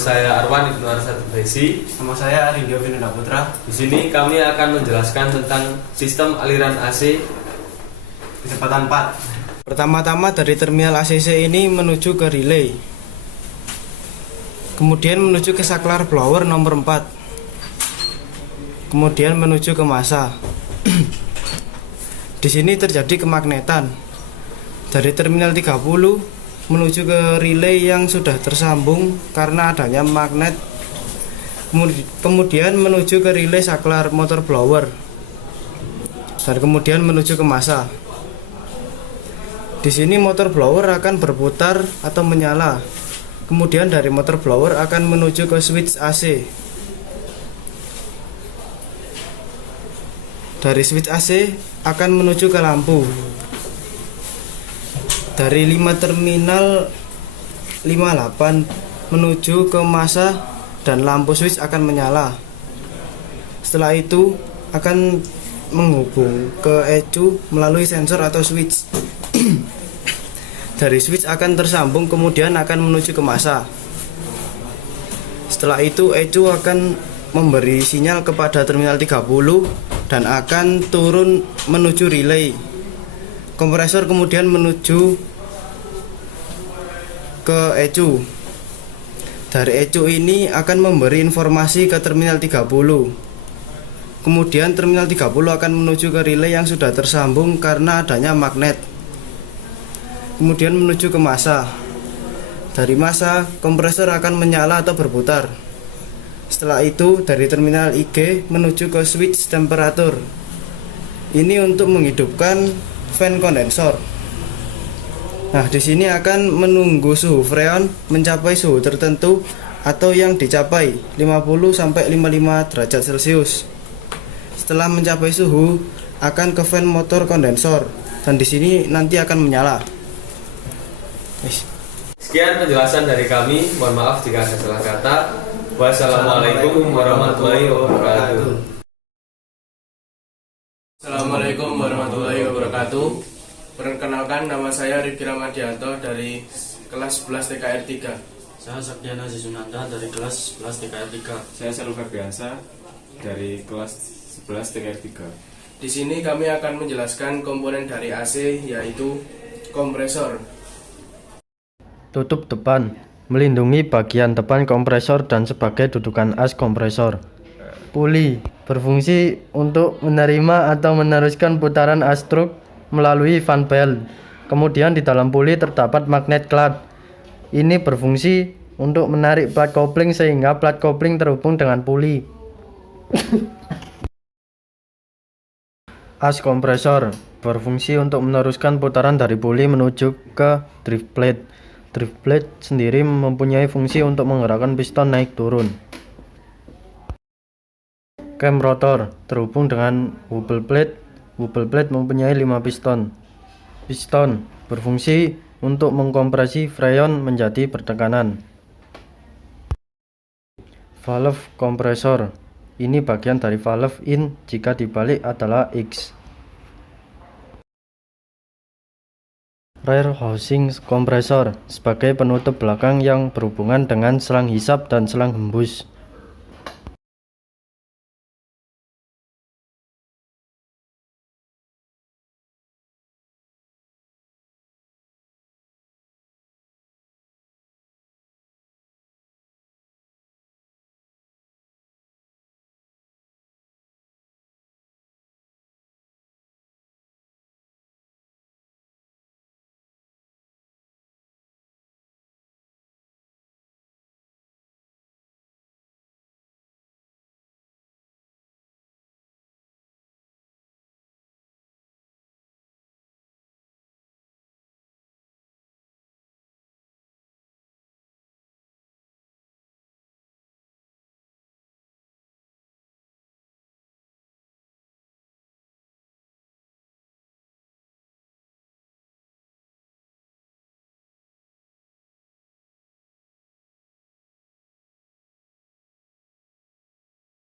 saya Arwan Ibnu Arsad Besi. Nama saya Rindio Vinanda Putra. Di sini kami akan menjelaskan tentang sistem aliran AC Kecepatan 4. Pertama-tama dari terminal ACC ini menuju ke relay. Kemudian menuju ke saklar blower nomor 4. Kemudian menuju ke massa. Di sini terjadi kemagnetan. Dari terminal 30 menuju ke relay yang sudah tersambung karena adanya magnet. Kemudian menuju ke relay saklar motor blower. Dan kemudian menuju ke massa. Di sini motor blower akan berputar atau menyala. Kemudian dari motor blower akan menuju ke switch AC. Dari switch AC akan menuju ke lampu. Dari 5 terminal 58 menuju ke massa dan lampu switch akan menyala. Setelah itu akan menghubung ke ECU melalui sensor atau switch. Dari switch akan tersambung kemudian akan menuju ke massa. Setelah itu ECU akan memberi sinyal kepada terminal 30 dan akan turun menuju relay. Kompresor kemudian menuju ke ECU. Dari ECU ini akan memberi informasi ke terminal 30. Kemudian terminal 30 akan menuju ke relay yang sudah tersambung karena adanya magnet. Kemudian menuju ke massa. Dari massa, kompresor akan menyala atau berputar. Setelah itu dari terminal IG menuju ke switch temperatur. Ini untuk menghidupkan fan kondensor. Nah, di sini akan menunggu suhu freon mencapai suhu tertentu atau yang dicapai 50 sampai 55 derajat Celcius. Setelah mencapai suhu, akan ke fan motor kondensor dan di sini nanti akan menyala. Sekian penjelasan dari kami. Mohon maaf jika ada salah kata. Wassalamualaikum warahmatullahi wabarakatuh. Assalamualaikum warahmatullahi wabarakatuh. Perkenalkan, nama saya Rifki Ramadianto dari kelas 11 TKR 3. Saya Saktiana Zisunanda dari kelas 11 TKR 3. Saya Sarul Ferdiansa dari kelas 11 TKR 3. Di sini kami akan menjelaskan komponen dari AC, yaitu kompresor. Tutup depan melindungi bagian depan kompresor dan sebagai dudukan as kompresor. Puli berfungsi untuk menerima atau meneruskan putaran as truk melalui fan belt. Kemudian di dalam puli terdapat magnet clamp. Ini berfungsi untuk menarik plat kopling sehingga plat kopling terhubung dengan puli. As kompresor berfungsi untuk meneruskan putaran dari puli menuju ke drive plate. Drive plate sendiri mempunyai fungsi untuk menggerakkan piston naik turun. Cam rotor terhubung dengan wobble plate. Wobble plate mempunyai 5 piston. Piston berfungsi untuk mengkompresi freon menjadi bertekanan. Valve kompresor. Ini bagian dari valve in jika dibalik adalah X. Rear housing kompresor sebagai penutup belakang yang berhubungan dengan selang hisap dan selang hembus.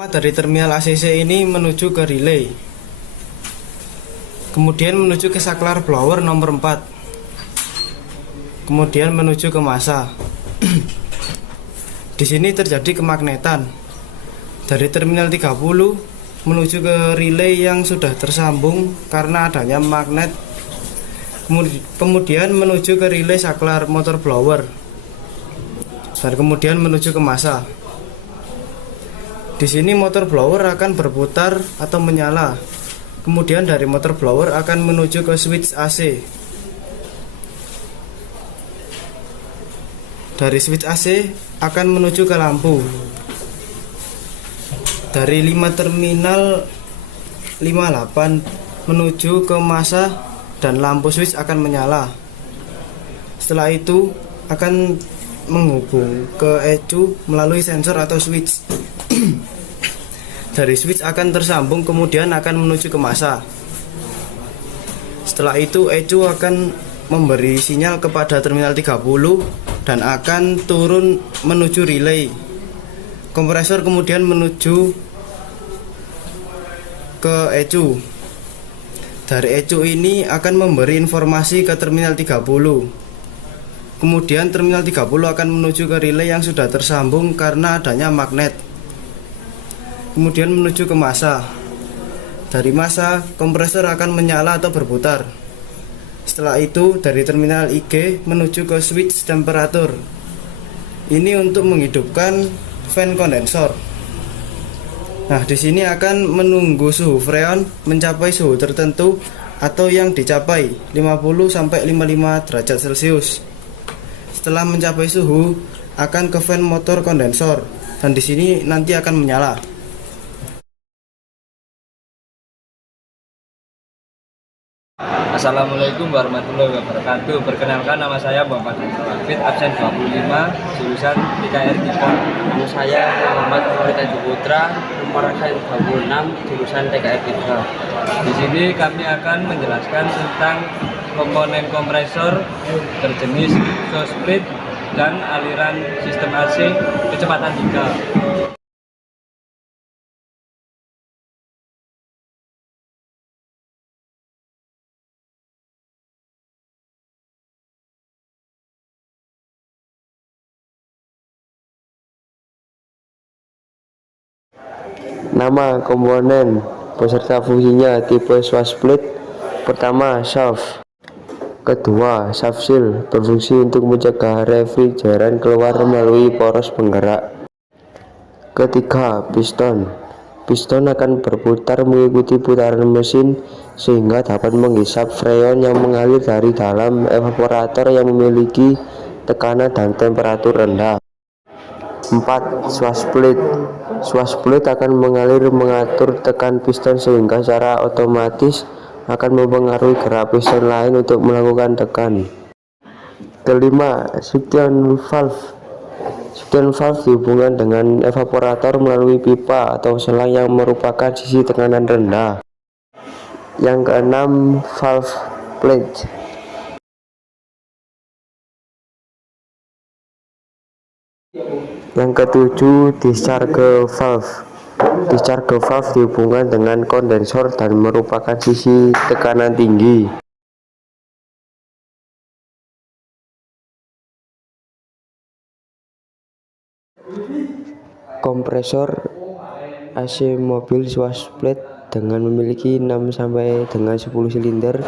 Dari terminal ACC ini menuju ke relay. Kemudian menuju ke saklar blower nomor 4. Kemudian menuju ke massa. Di sini terjadi kemagnetan dari terminal 30 menuju ke relay yang sudah tersambung karena adanya magnet. Kemudian menuju ke relay saklar motor blower dan kemudian menuju ke massa. Di sini motor blower akan berputar atau menyala. Kemudian dari motor blower akan menuju ke switch AC. Dari switch AC akan menuju ke lampu. Dari 5 terminal 58 menuju ke massa dan lampu switch akan menyala. Setelah itu akan menghubung ke ECU melalui sensor atau switch. Dari switch akan tersambung kemudian akan menuju ke massa. Setelah itu ECU akan memberi sinyal kepada terminal 30 dan akan turun menuju relay. Kompresor kemudian menuju ke ECU. Dari ECU ini akan memberi informasi ke terminal 30. Kemudian terminal 30 akan menuju ke relay yang sudah tersambung karena adanya magnet. Kemudian menuju ke massa. Dari massa, kompresor akan menyala atau berputar. Setelah itu dari terminal IG menuju ke switch temperatur. Ini untuk menghidupkan fan kondensor. Nah, di sini akan menunggu suhu freon mencapai suhu tertentu atau yang dicapai 50 sampai 55 derajat Celcius. Setelah mencapai suhu, akan ke fan motor kondensor dan di sini nanti akan menyala. Assalamualaikum warahmatullahi wabarakatuh. Perkenalkan, nama saya Bapak Hafid, absen 25, jurusan PKR 3. Nama saya Muhammad Farid Putra, nomor saya 26, jurusan TKR 3. Di sini kami akan menjelaskan tentang komponen kompresor berjenis exhaust split dan aliran sistem AC kecepatan 3. Nama komponen beserta fungsinya tipe exhaust split. Pertama, shaft. Kedua, shaft seal, berfungsi untuk mencegah refrigeran keluar melalui poros penggerak. Ketiga, piston. Piston akan berputar mengikuti putaran mesin sehingga dapat menghisap freon yang mengalir dari dalam evaporator yang memiliki tekanan dan temperatur rendah. 4. Exhaust split. Exhaust split akan mengatur tekan piston sehingga secara otomatis akan mempengaruhi gerak piston lain untuk melakukan tekan. Kelima, suction valve. Suction valve dihubungkan dengan evaporator melalui pipa atau selang yang merupakan sisi tekanan rendah. Yang keenam, valve plate. Yang ketujuh, discharge valve. Discharge valve dihubungkan dengan kondensor dan merupakan sisi tekanan tinggi. Kompresor AC mobil exhaust split dengan memiliki 6 sampai dengan 10 silinder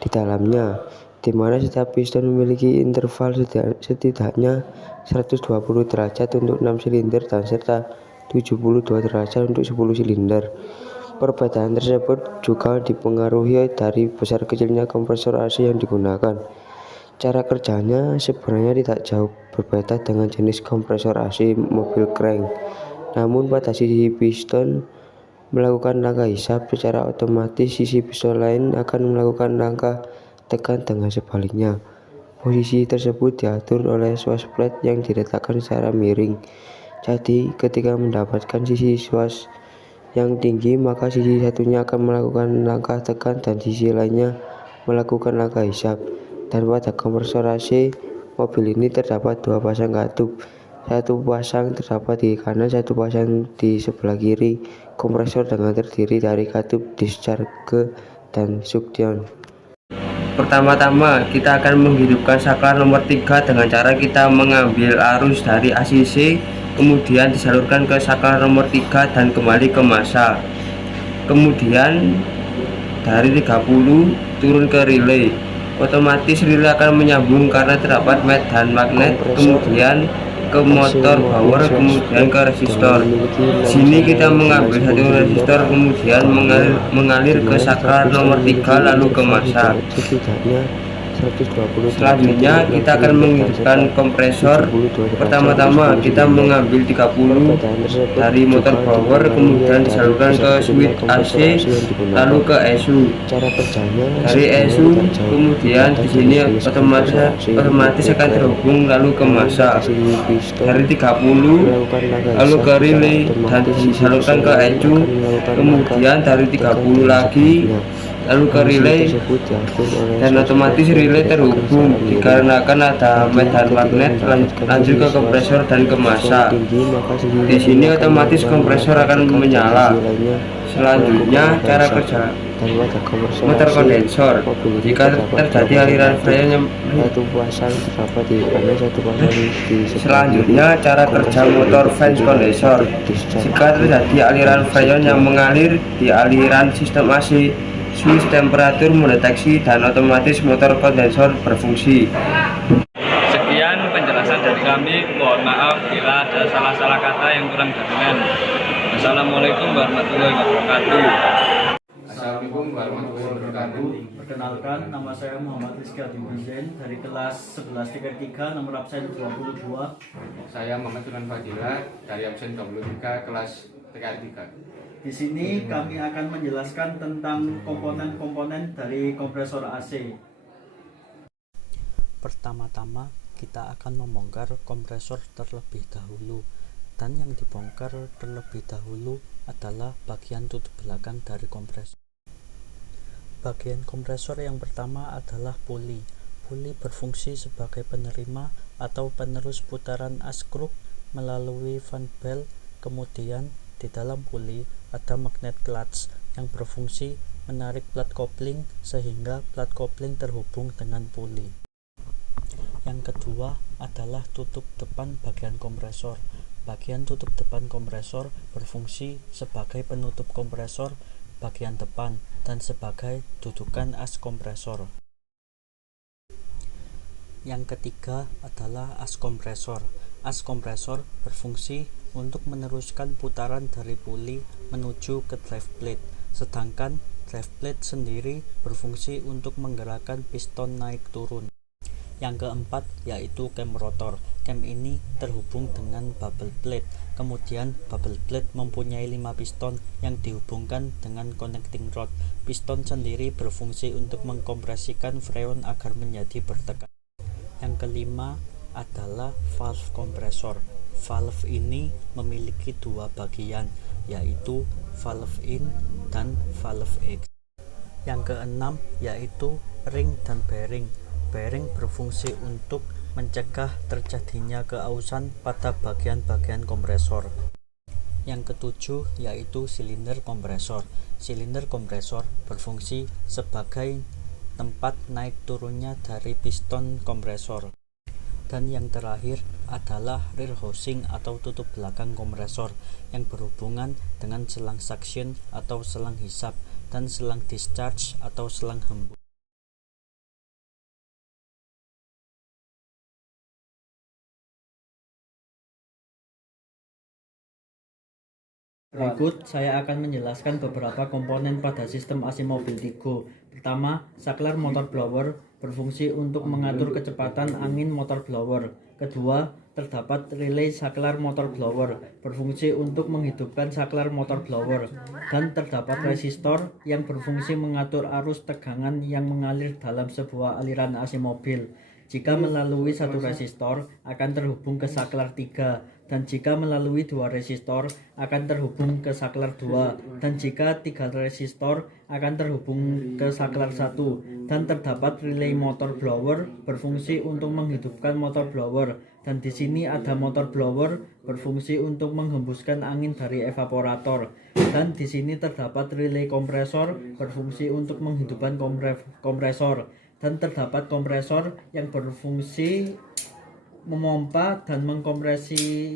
di dalamnya, di mana setiap piston memiliki interval setidaknya 120 derajat untuk 6 silinder dan serta 72 derajat untuk 10 silinder. Perbedaan tersebut juga dipengaruhi dari besar kecilnya kompresor AC yang digunakan. Cara kerjanya sebenarnya tidak jauh berbeda dengan jenis kompresor AC mobil crank. Namun pada sisi piston melakukan langkah hisap, secara otomatis sisi piston lain akan melakukan langkah tekan dengan sebaliknya. Posisi tersebut diatur oleh exhaust plate yang diletakkan secara miring. Jadi ketika mendapatkan sisi exhaust yang tinggi, maka sisi satunya akan melakukan langkah tekan dan sisi lainnya melakukan langkah hisap. Dan pada kompresor AC mobil ini terdapat 2 pasang katup. Satu pasang terdapat di kanan, satu pasang di sebelah kiri. Kompresor dengan terdiri dari katup, discharge, dan suction. Pertama-tama kita akan menghidupkan saklar nomor 3 dengan cara kita mengambil arus dari ACC kemudian disalurkan ke saklar nomor 3 dan kembali ke massa. Kemudian dari 30 turun ke relay. Otomatis relay akan menyambung karena terdapat medan magnet, kemudian ke motor power, kemudian ke resistor. Sini kita mengambil satu resistor, kemudian mengalir ke saklar nomor 3 lalu ke massa. Selanjutnya kita akan menghidupkan kompresor. Pertama-tama kita mengambil 30 dari motor power, kemudian disalurkan ke switch AC lalu ke ESU. Dari ESU kemudian di sini otomatis akan terhubung lalu ke massa. Dari 30 lalu ke relay dan disalurkan ke ESU, kemudian dari 30 lagi lalu ke relay dan otomatis relay terhubung dikarenakan ada medan magnet, lanjut ke kompresor dan ke massa. Di sini otomatis kompresor akan menyala. Selanjutnya cara kerja motor kondensor. Jika terjadi aliran freon selanjutnya cara kerja motor fans kondensor. Jika terjadi aliran freon yang mengalir di aliran sistem AC, switch temperatur mendeteksi dan otomatis motor kondensor berfungsi. Sekian penjelasan dari kami. Mohon maaf bila ada salah-salah kata yang kurang berkenan. Assalamualaikum warahmatullahi wabarakatuh. Assalamualaikum warahmatullahi wabarakatuh. Perkenalkan, nama saya Muhammad Rizky Adibuzen dari kelas 11 TK3 nomor absen 22. Saya Muhammad Tunan Fadila dari absen 23 kelas TK3. Di sini kami akan menjelaskan tentang komponen-komponen dari kompresor AC. Pertama-tama kita akan membongkar kompresor terlebih dahulu, dan yang dibongkar terlebih dahulu adalah bagian tutup belakang dari kompresor. Bagian kompresor yang pertama adalah puli. Puli berfungsi sebagai penerima atau penerus putaran as-kruk melalui fan belt. Kemudian di dalam puli ada magnet clutch yang berfungsi menarik plat kopling sehingga plat kopling terhubung dengan puli. Yang kedua adalah tutup depan bagian kompresor. Bagian tutup depan kompresor berfungsi sebagai penutup kompresor bagian depan dan sebagai dudukan as kompresor. Yang ketiga adalah as kompresor. As kompresor berfungsi untuk meneruskan putaran dari puli menuju ke drive plate, sedangkan drive plate sendiri berfungsi untuk menggerakkan piston naik turun. Yang keempat yaitu cam rotor. Cam ini terhubung dengan bubble plate. Kemudian bubble plate mempunyai 5 piston yang dihubungkan dengan connecting rod. Piston sendiri berfungsi untuk mengkompresikan freon agar menjadi bertekan. Yang kelima adalah valve kompresor. Valve ini memiliki dua bagian, yaitu valve in dan valve X. Yang keenam yaitu ring dan bearing. Bearing berfungsi untuk mencegah terjadinya keausan pada bagian-bagian kompresor. Yang ketujuh yaitu silinder kompresor. Silinder kompresor berfungsi sebagai tempat naik turunnya dari piston kompresor. Dan yang terakhir adalah rear housing atau tutup belakang kompresor yang berhubungan dengan selang suction atau selang hisap dan selang discharge atau selang hembus. Berikut saya akan menjelaskan beberapa komponen pada sistem AC mobil Tigo. Pertama, saklar motor blower berfungsi untuk mengatur kecepatan angin motor blower. Kedua, terdapat relay saklar motor blower berfungsi untuk menghidupkan saklar motor blower. Dan terdapat resistor yang berfungsi mengatur arus tegangan yang mengalir dalam sebuah aliran AC mobil. Jika melalui satu resistor akan terhubung ke saklar 3, dan jika melalui dua resistor akan terhubung ke saklar 2, dan jika 3 resistor akan terhubung ke saklar 1. Dan terdapat relay motor blower berfungsi untuk menghidupkan motor blower, dan di sini ada motor blower berfungsi untuk menghembuskan angin dari evaporator, dan di sini terdapat relay kompresor berfungsi untuk menghidupkan kompresor, dan terdapat kompresor yang berfungsi memompa dan mengkompresi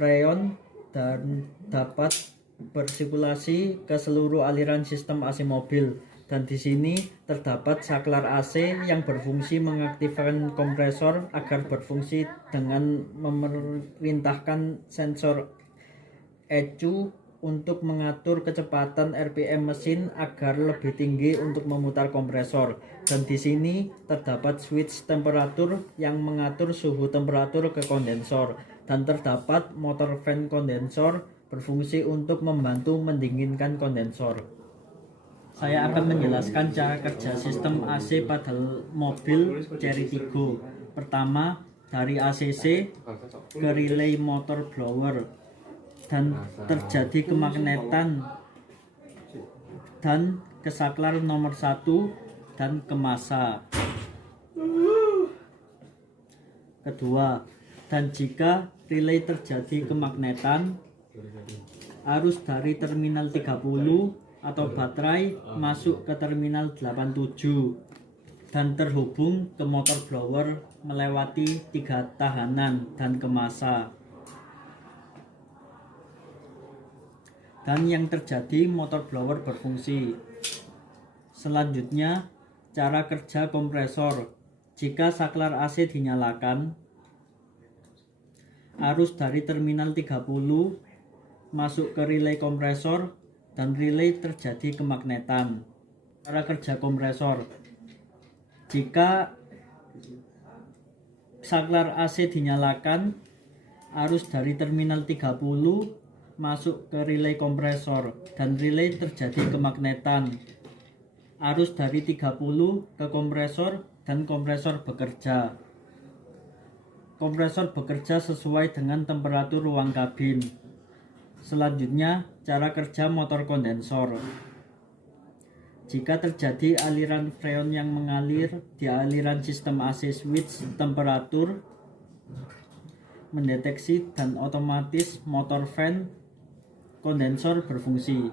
freon dan dapat bersirkulasi ke seluruh aliran sistem AC mobil. Dan di sini terdapat saklar AC yang berfungsi mengaktifkan kompresor agar berfungsi dengan memerintahkan sensor ECU untuk mengatur kecepatan RPM mesin agar lebih tinggi untuk memutar kompresor. Dan di sini terdapat switch temperatur yang mengatur suhu temperatur ke kondensor, dan terdapat motor fan kondensor berfungsi untuk membantu mendinginkan kondensor. Saya akan menjelaskan cara kerja sistem AC pada mobil Chery Tiggo. Pertama, dari ACC ke relay motor blower dan terjadi kemagnetan dan ke saklar nomor 1 dan ke massa. Kedua, dan jika relay terjadi kemagnetan, arus dari terminal 30 atau baterai masuk ke terminal 87 dan terhubung ke motor blower melewati 3 tahanan dan ke massa. Dan yang terjadi motor blower berfungsi. Selanjutnya, cara kerja kompresor. Jika saklar AC dinyalakan, arus dari terminal 30 masuk ke relay kompresor dan relay terjadi kemagnetan. Cara kerja kompresor. Jika saklar AC dinyalakan, arus dari terminal 30 masuk ke relay kompresor dan relay terjadi kemagnetan. Arus dari 30 ke kompresor dan kompresor bekerja. Kompresor bekerja sesuai dengan temperatur ruang kabin. Selanjutnya, cara kerja motor kondensor. Jika terjadi aliran freon yang mengalir di aliran sistem AC, switch temperatur mendeteksi dan otomatis motor fan kondensor berfungsi.